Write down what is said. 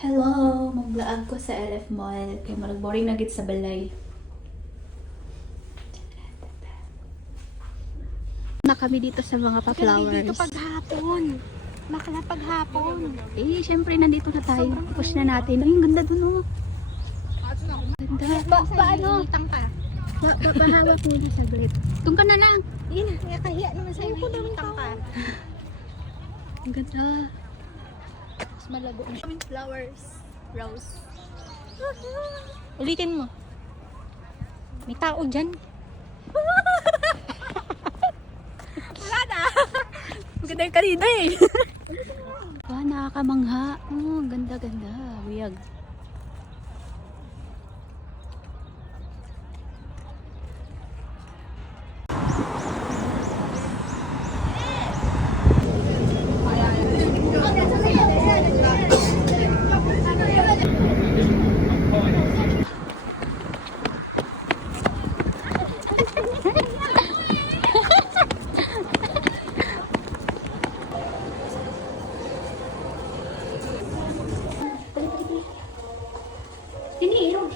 Hello! Maglaag ko sa LF Mall. Kaya malagboring na gid sa balay. Na kami dito sa mga pa-flowers. Dito paghapon. Bakla paghapon. Eh, syempre nandito na tayo. Push na natin. Ay, ang ganda dun oh. Ganda. Paano? Pahawak mo na saglit. Tung ka na lang. Yun, nakahiya naman sa'yo. Nakikitang ka. Ang ganda. Mas malago na siya. Flowers. Rose. Ulitin mo. May tao dyan. Wala na. Maganda yung kanina eh. Wow, nakakamangha. Oh, ganda-ganda. Buyag. Tiniiro.